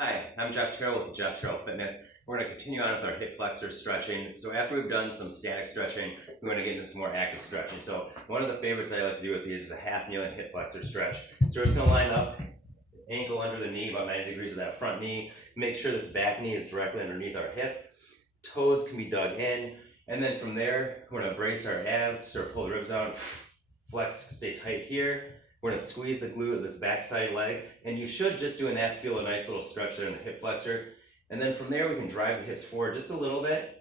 Hi, I'm Jeff Terrell with Jeff Terrell Fitness. We're going to continue on with our hip flexor stretching. So after we've done some static stretching, we're going to get into some more active stretching. So one of the favorites I like to do with these is a half kneeling hip flexor stretch. So we're just going to line up, ankle under the knee, about 90 degrees of that front knee. Make sure this back knee is directly underneath our hip. Toes can be dug in. And then from there, we're going to brace our abs, start pull the ribs out, flex, stay tight here. We're going to squeeze the glute of this backside leg, and you should just doing that feel a nice little stretch there in the hip flexor. And then from there we can drive the hips forward just a little bit,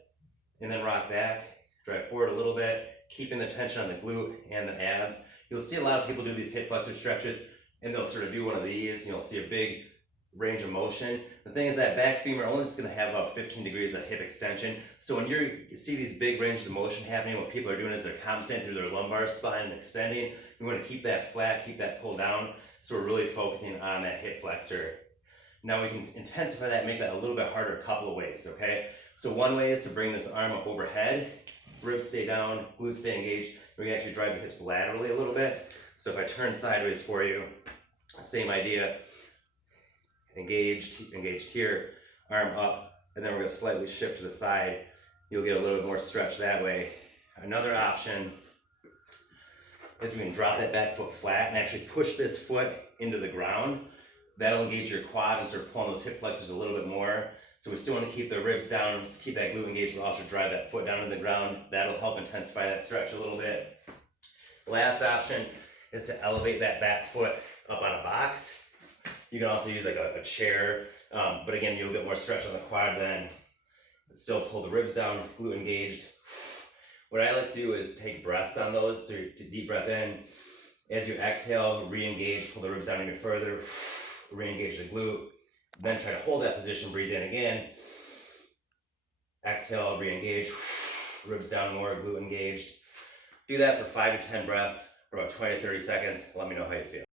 and then rock back, drive forward a little bit, keeping the tension on the glute and the abs. You'll see a lot of people do these hip flexor stretches, and they'll sort of do one of these, and you'll see a big range of motion. The thing is that back femur only is going to have about 15 degrees of hip extension. So when you see these big ranges of motion happening, what people are doing is they're compensating through their lumbar spine and extending. We want to keep that flat, keep that pulled down. So we're really focusing on that hip flexor. Now we can intensify that, make that a little bit harder a couple of ways, okay? So one way is to bring this arm up overhead, ribs stay down, glutes stay engaged. We can actually drive the hips laterally a little bit. So if I turn sideways for you, same idea. Engaged here, arm up, and then we're going to slightly shift to the side. You'll get a little bit more stretch that way. Another option is we can drop that back foot flat and actually push this foot into the ground. That'll engage your quad and start pulling those hip flexors a little bit more. So we still want to keep the ribs down, keep that glute engaged, but also drive that foot down to the ground. That'll help intensify that stretch a little bit. Last option is to elevate that back foot up on a box. You can also use like a chair, but again, you'll get more stretch on the quad then. Still pull the ribs down, glute engaged. What I like to do is take breaths on those. So you deep breath in. As you exhale, re-engage, pull the ribs down even further, re-engage the glute. Then try to hold that position, breathe in again. Exhale, re-engage, ribs down more, glute engaged. Do that for 5 to 10 breaths for about 20 to 30 seconds. Let me know how you feel.